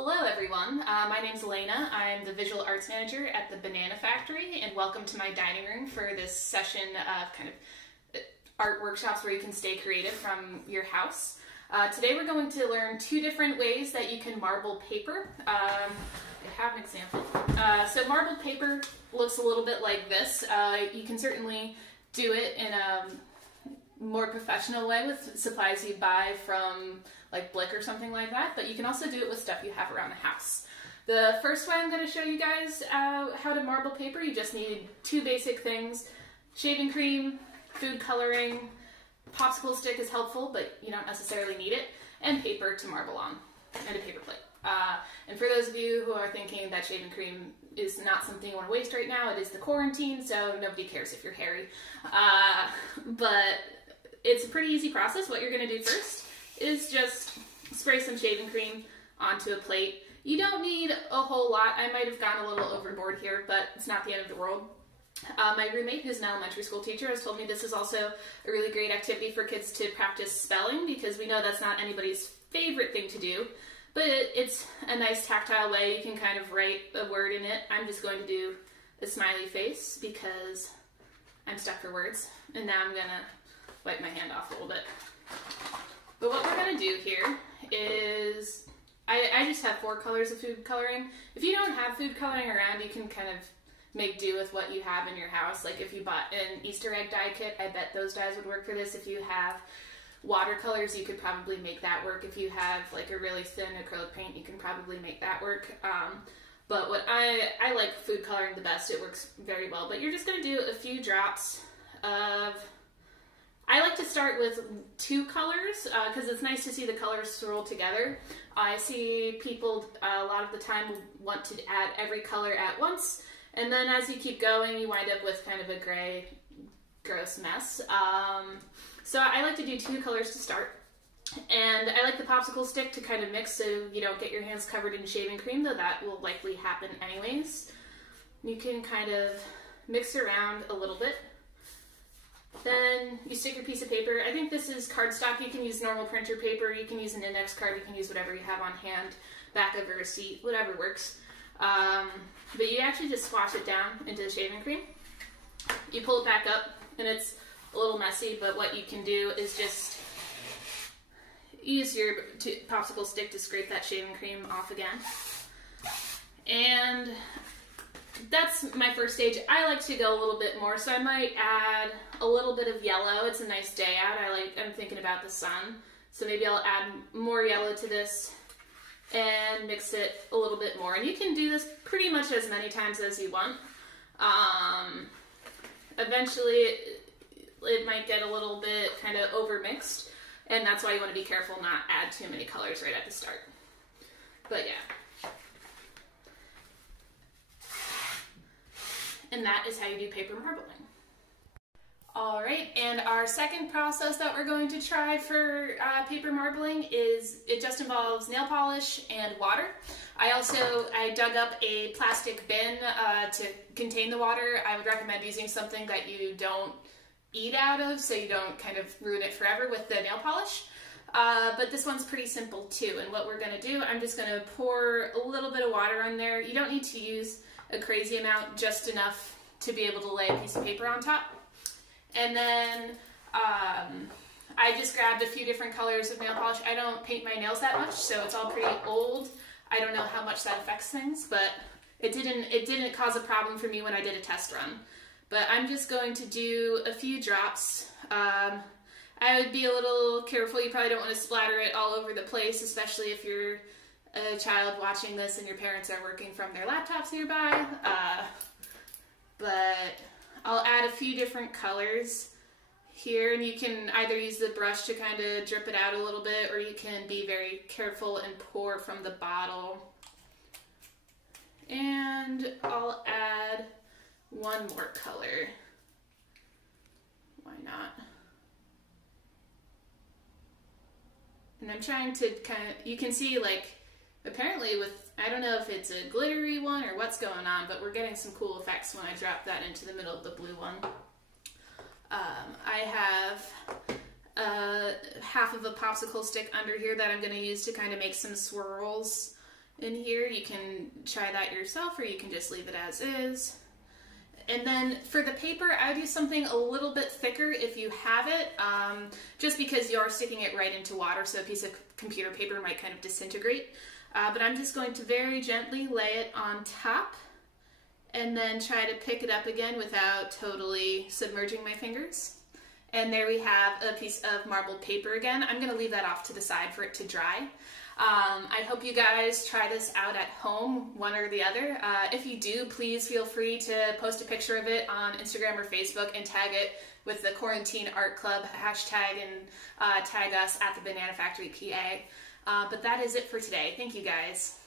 Hello everyone, my name's Elena. I'm the Visual Arts Manager at the Banana Factory, and welcome to my dining room for this session of kind of art workshops where you can stay creative from your house. Today we're going to learn two different ways that you can marble paper. I have an example. So marbled paper looks a little bit like this. You can certainly do it in a more professional way with supplies you buy from like Blick or something like that, but you can also do it with stuff you have around the house. The first way I'm going to show you guys how to marble paper, you just need two basic things: shaving cream, food coloring, popsicle stick is helpful, but you don't necessarily need it, and paper to marble on, and a paper plate. And for those of you who are thinking that shaving cream is not something you want to waste right now, it is the quarantine, so nobody cares if you're hairy. But it's a pretty easy process. What you're going to do first is just spray some shaving cream onto a plate. You don't need a whole lot. I might have gone a little overboard here, but it's not the end of the world. My roommate, who's an elementary school teacher, has told me this is also a really great activity for kids to practice spelling, because we know that's not anybody's favorite thing to do, but it's a nice tactile way. You can kind of write a word in it. I'm just going to do a smiley face because I'm stuck for words, and now I'm gonna wipe my hand off a little bit. But what we're going to do here is, I just have 4 colors of food coloring. If you don't have food coloring around, you can kind of make do with what you have in your house. Like if you bought an Easter egg dye kit, I bet those dyes would work for this. If you have watercolors, you could probably make that work. If you have like a really thin acrylic paint, you can probably make that work. But what I like food coloring the best. It works very well. But you're just going to do a few drops of... I like to start with 2 colors because it's nice to see the colors swirl together. I see people a lot of the time want to add every color at once, and then as you keep going, you wind up with kind of a gray, gross mess. So I like to do 2 colors to start, and I like the popsicle stick to kind of mix so you don't get your hands covered in shaving cream, though that will likely happen anyways. You can kind of mix around a little bit. Then you stick your piece of paper. I think this is cardstock. You can use normal printer paper. You can use an index card. You can use whatever you have on hand, back of a receipt, whatever works. But you actually just swash it down into the shaving cream. You pull it back up, and it's a little messy, but what you can do is just use your popsicle stick to scrape that shaving cream off again. And that's my first stage. I like to go a little bit more, so I might add a little bit of yellow. It's a nice day out. I'm thinking about the sun, so maybe I'll add more yellow to this and mix it a little bit more. And you can do this pretty much as many times as you want. Eventually, it might get a little bit kind of overmixed, and that's why you want to be careful not add too many colors right at the start. But yeah. And that is how you do paper marbling. All right, and our second process that we're going to try for paper marbling is, it just involves nail polish and water. I dug up a plastic bin to contain the water. I would recommend using something that you don't eat out of, so you don't kind of ruin it forever with the nail polish. But this one's pretty simple too, and what we're gonna do, I'm just gonna pour a little bit of water on there. You don't need to use a crazy amount, just enough to be able to lay a piece of paper on top. And then I just grabbed a few different colors of nail polish. I don't paint my nails that much, so it's all pretty old. I don't know how much that affects things, but it didn't cause a problem for me when I did a test run. But I'm just going to do a few drops. I would be a little careful. You probably don't want to splatter it all over the place, especially if you're a child watching this and your parents are working from their laptops nearby. But I'll add a few different colors here, and you can either use the brush to kind of drip it out a little bit, or you can be very careful and pour from the bottle. And I'll add one more color. Why not? And I'm trying to kind of, you can see like, apparently with, I don't know if it's a glittery one or what's going on, but we're getting some cool effects when I drop that into the middle of the blue one. I have half of a popsicle stick under here that I'm going to use to kind of make some swirls in here. You can try that yourself or you can just leave it as is. And then for the paper, I would use something a little bit thicker if you have it, just because you're sticking it right into water, so a piece of computer paper might kind of disintegrate. But I'm just going to very gently lay it on top and then try to pick it up again without totally submerging my fingers. And there we have a piece of marbled paper again. I'm going to leave that off to the side for it to dry. I hope you guys try this out at home, one or the other. If you do, please feel free to post a picture of it on Instagram or Facebook and tag it with the Quarantine Art Club hashtag and tag us at the Banana Factory PA. But that is it for today. Thank you guys.